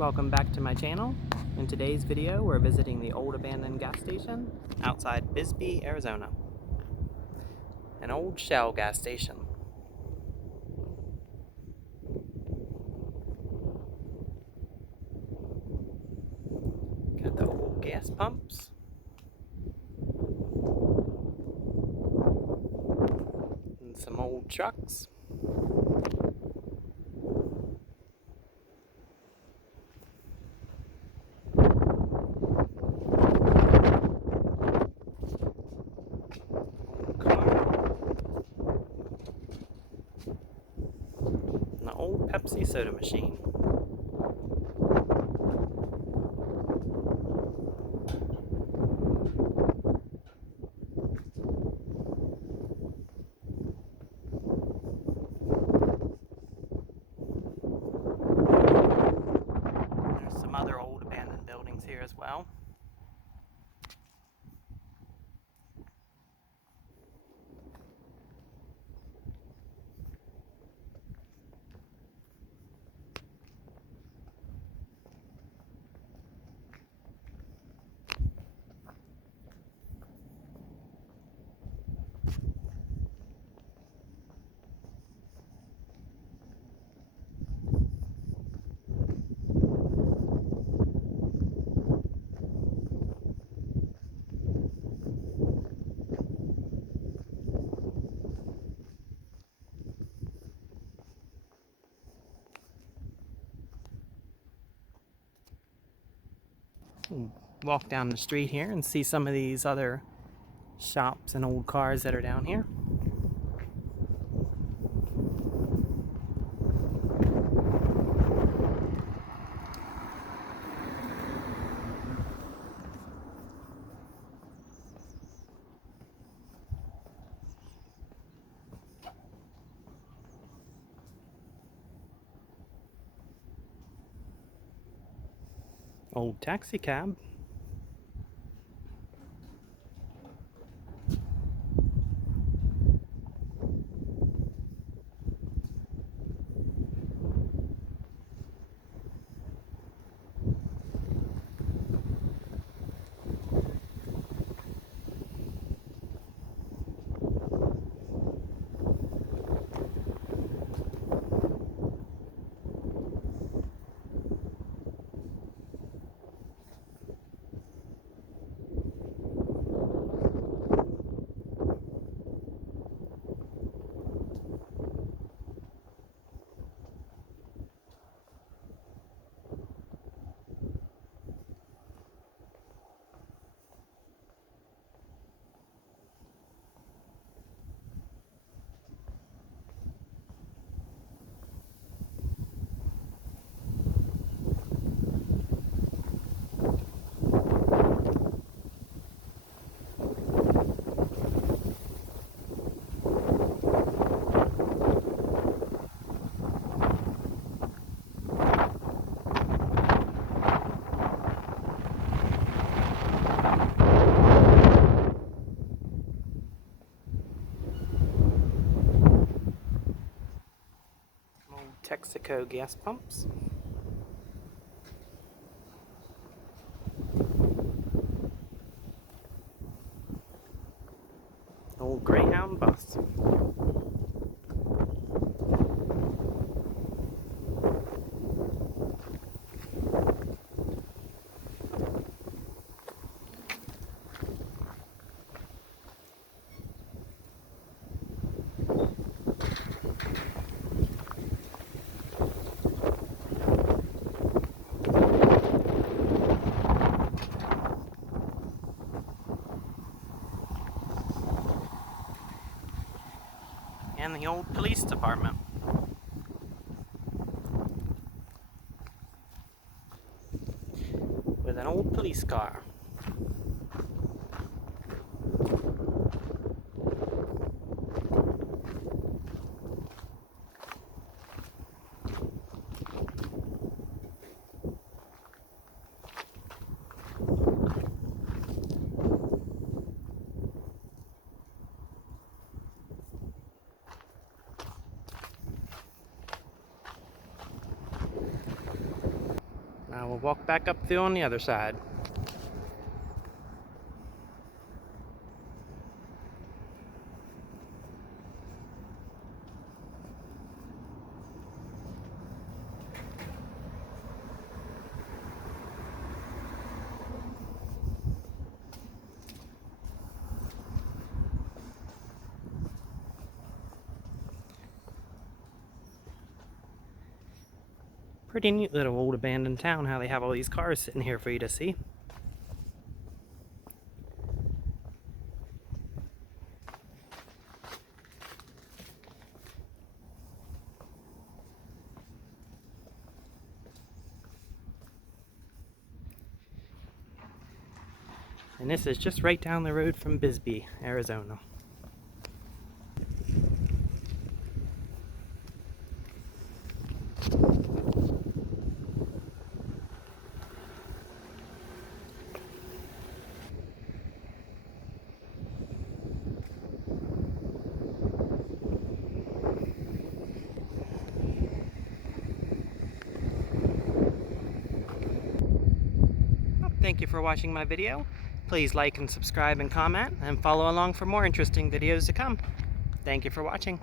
Welcome back to my channel. In today's video we're visiting the old abandoned gas station outside Bisbee, Arizona. An old Shell gas station. Got the old gas pumps. And some old trucks. An old Pepsi soda machine. There's some other old abandoned buildings here as well. Walk down the street here and see some of these other shops and old cars that are down here. Old taxi cab. Texaco gas pumps. Old Greyhound bus. And the old police department. With an old police car. Now we'll walk back up through on the other side. Pretty neat little old abandoned town, how they have all these cars sitting here for you to see. And this is just right down the road from Bisbee, Arizona. Thank you for watching my video. Please like and subscribe and comment, and follow along for more interesting videos to come. Thank you for watching.